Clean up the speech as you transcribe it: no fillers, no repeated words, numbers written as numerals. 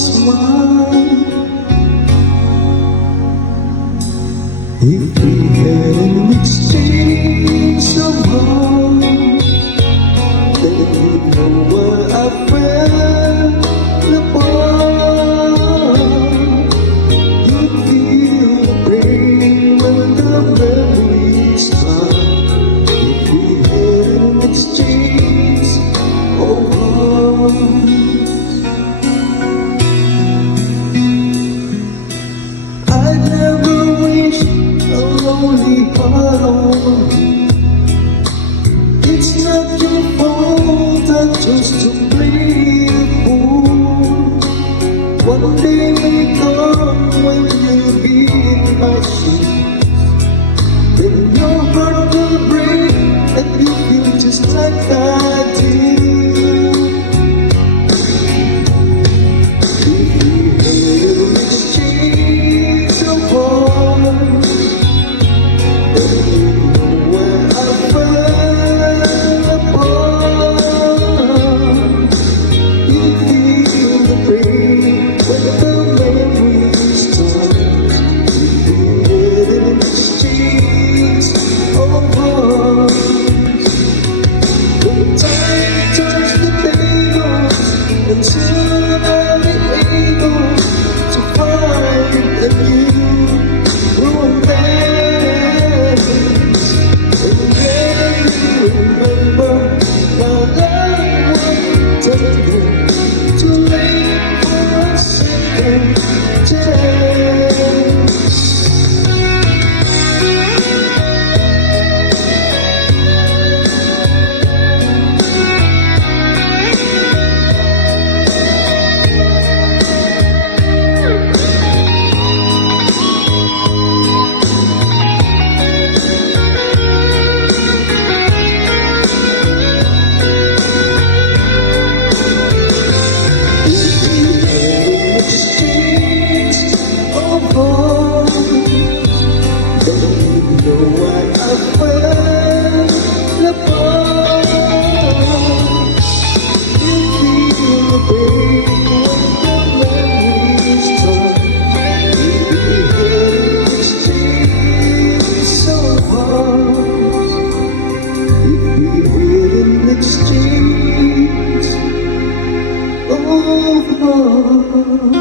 was mine. If we had an exchange somehow, then you'd know what I felt apart. You'd feel the pain when the memories start. If we had an exchange of hearts, I'd never wish a lonely heart on. It's not your fault, I chose to play a fool. One day may come when you'll be in my shoes, then your heart will break and you feel just like I did. If we had an exchange of hearts, then you know where I fell apart. You feel the pain when the memories start. If we had an exchange of hearts, when time turns the tables and soon I'll be able to find a new romance. And then you remember my love won't take you too late for a second chance. Exchange of hearts.